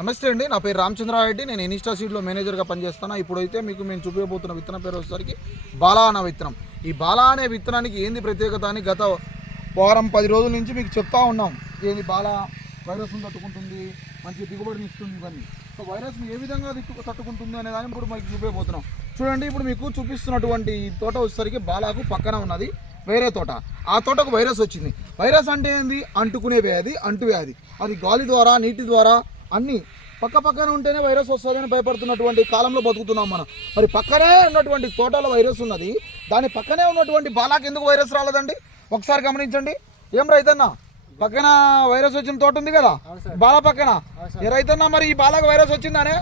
నమస్తే అండి, నా పేరు రామచంద్రారెడ్డి. నేను ఇన్స్టా సీడ్లో మేనేజర్గా పనిచేస్తాను. ఇప్పుడైతే మీకు మేము చూపించబోతున్న విత్తనం పేరు వచ్చేసరికి బాలా అనే విత్తనం. ఈ బాలా అనే విత్తనానికి ఏంది ప్రత్యేకత అని గత వారం 10 రోజుల నుంచి మీకు చెప్తా ఉన్నాం. ఏంది బాలా వైరస్ను తట్టుకుంటుంది, మంచి దిగుబడిని ఇస్తుంది ఇవన్నీ. సో వైరస్ని ఏ విధంగా తట్టుకుంటుంది అనే దాన్ని ఇప్పుడు మీకు చూపించబోతున్నాం. చూడండి, ఇప్పుడు మీకు చూపిస్తున్నటువంటి ఈ తోట వచ్చేసరికి బాలాకు పక్కన ఉన్నది వేరే తోట. ఆ తోటకు వైరస్ వచ్చింది. వైరస్ అంటే ఏంది? అంటుకునే వ్యాధి, అంటువ్యాధి. అది గాలి ద్వారా, నీటి ద్వారా అన్నీ పక్కన ఉంటేనే వైరస్ వస్తుందని భయపడుతున్నటువంటి కాలంలో బతుకుతున్నాం మనం. మరి పక్కనే ఉన్నటువంటి తోటలో వైరస్ ఉన్నది, దాని పక్కనే ఉన్నటువంటి బాలాకి ఎందుకు వైరస్ రాలేదండి? ఒకసారి గమనించండి. ఏం రైతన్న, పక్కన వైరస్ వచ్చిన తోట ఉంది కదా బాలా పక్కన, ఏ రైతన్న మరి ఈ బాలాకు వైరస్ వచ్చిందానే?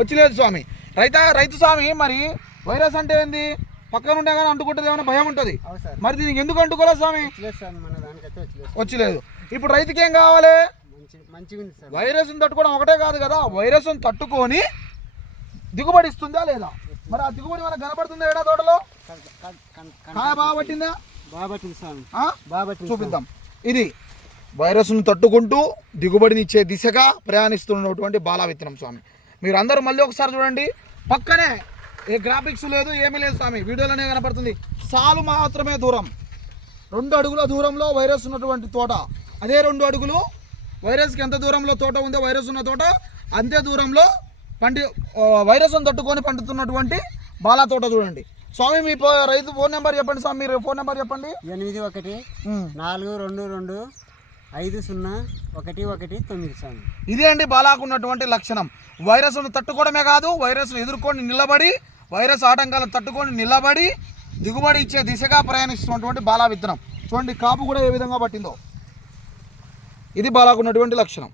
వచ్చిలేదు స్వామి. రైతు స్వామి, మరి వైరస్ అంటే ఏంది? పక్కన ఉంటే కానీ అంటుకుంటుంది, ఏమైనా భయం ఉంటుంది. మరి దీనికి ఎందుకు అంటుకోలేదు స్వామి? వచ్చలేదు. ఇప్పుడు రైతుకి ఏం కావాలి? వైరస్ని తట్టుకోవడం ఒకటే కాదు కదా, వైరస్ని తట్టుకొని దిగుబడి ఇస్తుందా లేదా? మరి ఆ దిగుబడి మనకు కనపడుతుందా? ఏడా తోటలో కాయ బాగా పట్టిందా? చూపిద్దాం. ఇది వైరస్ను తట్టుకుంటూ దిగుబడిని ఇచ్చే దిశగా ప్రయాణిస్తున్నటువంటి బాలా విత్తనం స్వామి. మీరు అందరూ మళ్ళీ ఒకసారి చూడండి. పక్కనే ఏ గ్రాఫిక్స్ లేదు, ఏమీ లేదు స్వామి, వీడియోలోనే కనపడుతుంది. సాలు మాత్రమే దూరం, 2 అడుగుల దూరంలో వైరస్ ఉన్నటువంటి తోట. అదే 2 అడుగులు వైరస్కి ఎంత దూరంలో తోట ఉందో, వైరస్ ఉన్న తోట అంతే దూరంలో వైరస్ను తట్టుకొని పండుతున్నటువంటి బాలా తోట చూడండి స్వామి. మీ రైతు ఫోన్ నెంబర్ చెప్పండి స్వామి, మీరు ఫోన్ నెంబర్ చెప్పండి. 8142250119 స్వామి. ఇదే అండి బాలాకు ఉన్నటువంటి లక్షణం. వైరస్ను తట్టుకోవడమే కాదు, వైరస్ను ఎదుర్కొని నిలబడి, వైరస్ ఆటంకాలను తట్టుకొని నిలబడి దిగుబడి ఇచ్చే దిశగా ప్రయాణిస్తున్నటువంటి బాలా విత్తనం. చూడండి, కాపు కూడా ఏ విధంగా పట్టిందో. ఇది బాలాకు ఉన్నటువంటి లక్షణం.